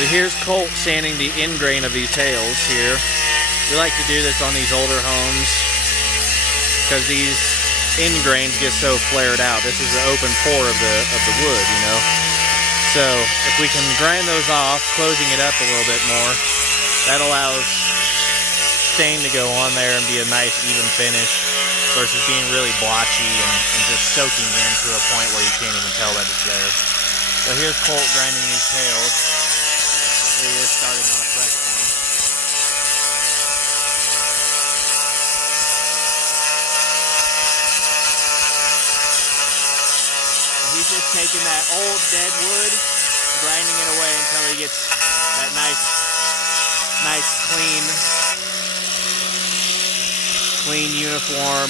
So here's Colt sanding the end grain of these tails here. We like to do this on these older homes because these end grains get so flared out. This is the open pore of the wood, you know. So if we can grind those off, closing it up a little bit more, that allows stain to go on there and be a nice even finish versus being really blotchy and just soaking in to a point where you can't even tell that it's there. So here's Colt grinding these tails. There he is starting on a fresh one. And he's just taking that old dead wood, grinding it away until he gets that nice clean uniform